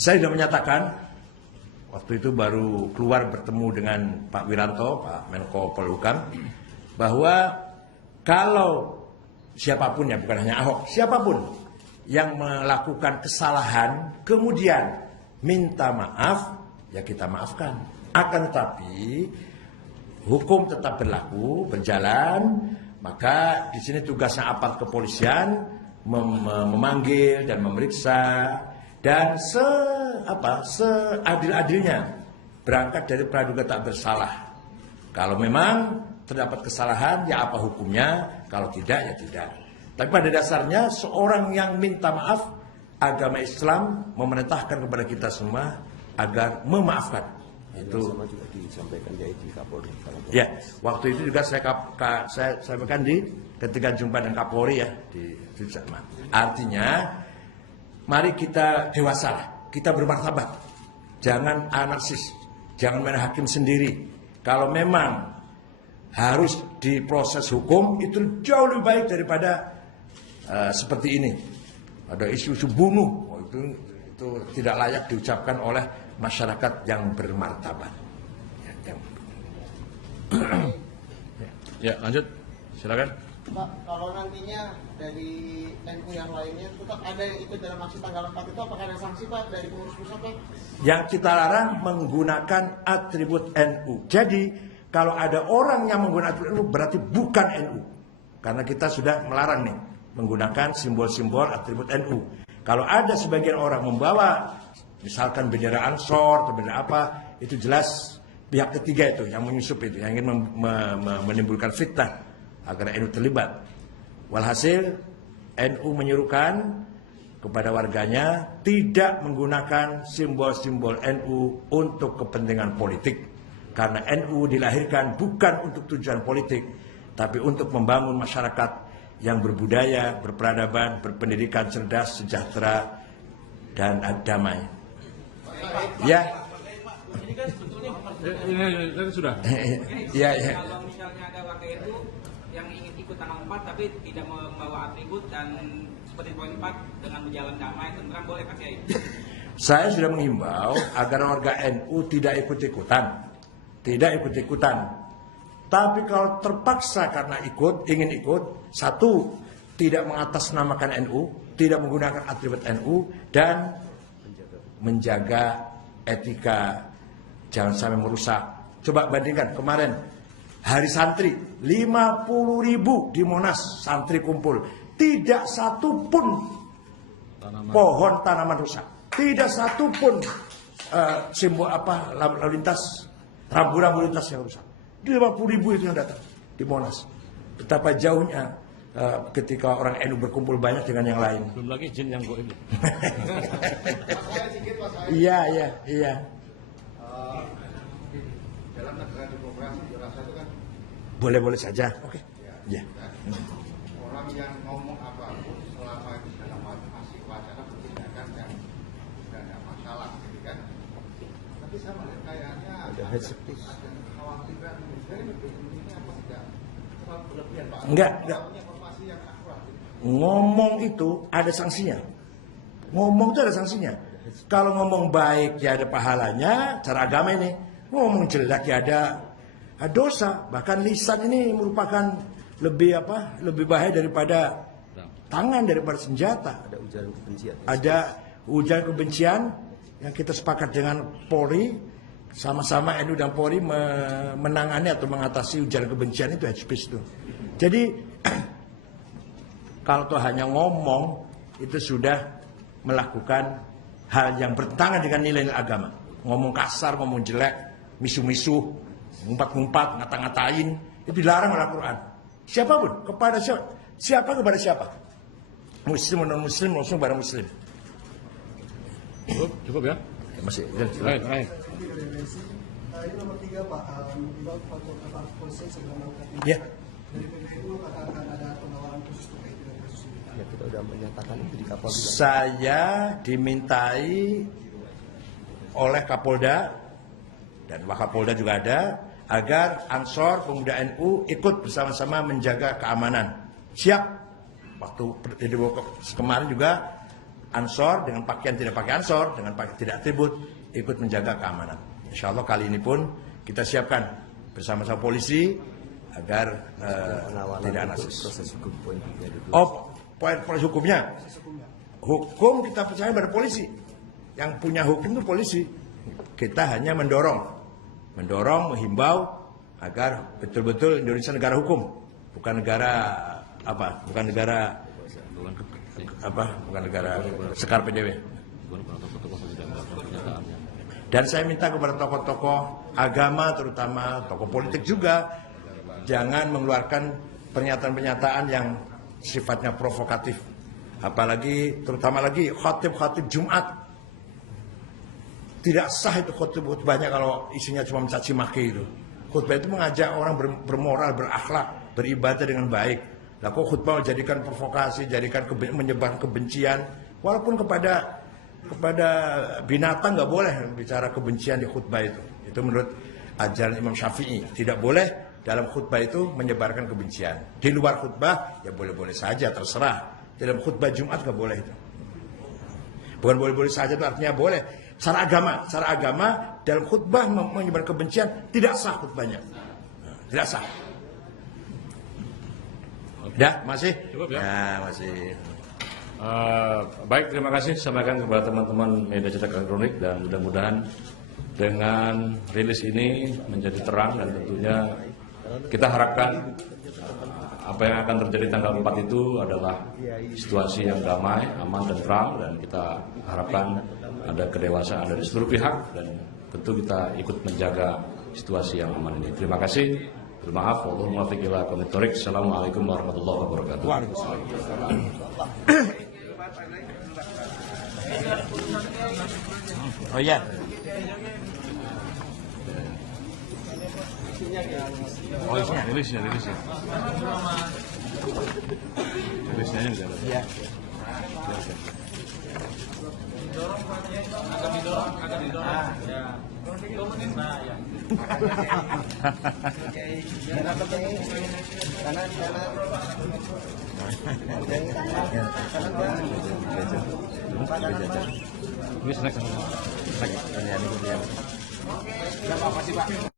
Saya sudah menyatakan, waktu itu baru keluar bertemu dengan Pak Wiranto, Pak Menko Polhukam, bahwa kalau siapapun ya, bukan hanya Ahok, siapapun yang melakukan kesalahan kemudian minta maaf, ya kita maafkan. Akan tetapi hukum tetap berlaku, berjalan, maka di sini tugasnya aparat kepolisian memanggil dan memeriksa dan seadil-adilnya berangkat dari praduga tak bersalah. Kalau memang terdapat kesalahan, ya apa hukumnya? Kalau tidak, ya tidak. Tapi pada dasarnya seorang yang minta maaf, agama Islam memerintahkan kepada kita semua agar memaafkan. Itu sama juga disampaikan di Kapolri. Ya, waktu itu juga saya sampaikan di ketika jumpa dengan Kapolri ya di Sama. Artinya, mari kita dewasa, kita bermartabat, jangan anarkis, jangan main hakim sendiri. Kalau memang harus diproses hukum, itu jauh lebih baik daripada seperti ini. Ada isu-isu bunuh, itu tidak layak diucapkan oleh masyarakat yang bermartabat. Ya, lanjut, silakan. Pak, kalau nantinya dari NU yang lainnya tetap ada yang ikut dalam aksi tanggal 4 itu, apakah ada sanksi Pak dari pengurus pusat Pak? Yang kita larang menggunakan atribut NU. Jadi kalau ada orang yang menggunakan atribut NU berarti bukan NU. Karena kita sudah melarang nih menggunakan simbol-simbol atribut NU. Kalau ada sebagian orang membawa misalkan bendera Ansor atau bendera apa, itu jelas pihak ketiga itu yang menyusup itu, yang ingin menimbulkan fitnah agar NU terlibat. Walhasil NU menyuruhkan kepada warganya tidak menggunakan simbol-simbol NU untuk kepentingan politik. Karena NU dilahirkan bukan untuk tujuan politik, tapi untuk membangun masyarakat yang berbudaya, berperadaban, berpendidikan, cerdas, sejahtera, dan damai. Ya. Ini kan sebetulnya ini sudah. Iya, iya. Kalau misalnya ada warga NU yang ingin ikut tanggal 4 tapi tidak membawa atribut dan seperti poin 4 dengan berjalan damai, tentram, boleh Pak Kiai? Saya sudah mengimbau agar warga NU tidak ikut-ikutan. Tidak ikut-ikutan. Tapi kalau terpaksa karena ingin ikut, satu, tidak mengatasnamakan NU, tidak menggunakan atribut NU, dan menjaga etika, jangan sampai merusak. Coba bandingkan kemarin, Hari Santri, 50.000 di Monas, santri kumpul. Tidak satu pun pohon tanaman rusak. Tidak satu pun simbol lalu lintas, rambu-rambu lintas yang rusak. 50.000 itu yang datang di Monas. Betapa jauhnya ketika orang NU berkumpul banyak dengan yang lain. Belum lagi jin yang goib. Iya. Dalam negara demokrasi dirasa itu kan Boleh-boleh saja. Oke. Ya. orang yang ngomong apapun selama itu dalam masih wacana bertindakan yang tidak ada masalah, gitu kan? Tapi sama kayaknya ada kekhawatiran ini apa tidak terlalu berlebihan Pak? Enggak. Informasi yang akurat. Ngomong itu ada sanksinya. Ngomong itu ada sanksinya. Kalau ngomong baik ya ada pahalanya, cara agama ini. Ngomong jelek ya ada dosa. Bahkan lisan ini merupakan lebih bahaya daripada tangan, daripada senjata. Ada ujaran kebencian. Ada ujaran kebencian yang kita sepakat dengan Polri, sama-sama NU dan Polri menangani atau mengatasi ujaran kebencian itu, hate speech itu. Jadi kalau tuh hanya ngomong itu sudah melakukan hal yang bertentangan dengan nilai-nilai agama. Ngomong kasar, ngomong jelek, misuh-misuh, ngumpat-ngumpat, ngata-ngatain, itu dilarang oleh Al-Quran. Siapapun, kepada siapa kepada siapa. Muslim, non-muslim, muslim kepada muslim. Cukup ya? Masih. Terakhir. Ini nomor 3 Pak, Pak Polisi sedang melakukan Ya. dari PBNU katakan ada penawaran khusus terkait dengan kasus ini. Ya, kita sudah menyatakan itu di Kapolri. Saya dimintai oleh Kapolda dan Wakapolda juga ada agar Ansor pemuda NU ikut bersama-sama menjaga keamanan. Siap. Waktu kemarin juga ansor, dengan pakaian tidak pakai ansor, dengan pakaian tidak atribut, ikut menjaga keamanan. Insya Allah kali ini pun kita siapkan bersama-sama polisi agar tidak anarkis. Proses hukum poin 3 dulu. Oh, proses hukumnya. Hukum kita percaya pada polisi. Yang punya hukum itu polisi. Kita hanya mendorong, menghimbau agar betul-betul Indonesia negara hukum, bukan negara bukan negara sekar PDW. Dan saya minta kepada tokoh-tokoh agama, terutama tokoh politik juga, jangan mengeluarkan pernyataan-pernyataan yang sifatnya provokatif. Apalagi, terutama lagi khatib-khatib Jumat. Tidak sah itu khutbahnya kalau isinya cuma mencaci maki itu. Khutbah itu mengajak orang bermoral, berakhlak, beribadah dengan baik. Lah kok khutbah jadikan provokasi, jadikan menyebar kebencian, walaupun kepada binatang nggak boleh bicara kebencian di khutbah itu. Itu menurut ajaran Imam Syafi'i. Tidak boleh dalam khutbah itu menyebarkan kebencian. Di luar khutbah ya boleh-boleh saja, terserah. Dalam khutbah Jumat nggak boleh itu. Bukan boleh-boleh saja itu artinya boleh. Secara agama dalam khutbah menyebar kebencian tidak sah khutbahnya. Tidak sah. Ya, masih? Cukup ya? Ya, masih. Baik, terima kasih sampaikan kepada teman-teman media cetak elektronik dan mudah-mudahan dengan rilis ini menjadi terang dan tentunya kita harapkan apa yang akan terjadi tanggal 4 itu adalah situasi yang damai, aman dan terang dan kita harapkan ada kedewasaan dari seluruh pihak dan tentu kita ikut menjaga situasi yang aman ini. Terima kasih. Terima maaf. Assalamualaikum warahmatullahi wabarakatuh. Oh iya. Oh, rilisnya. Rilisnya aja udah ada. Iya. Ini snack. Ini.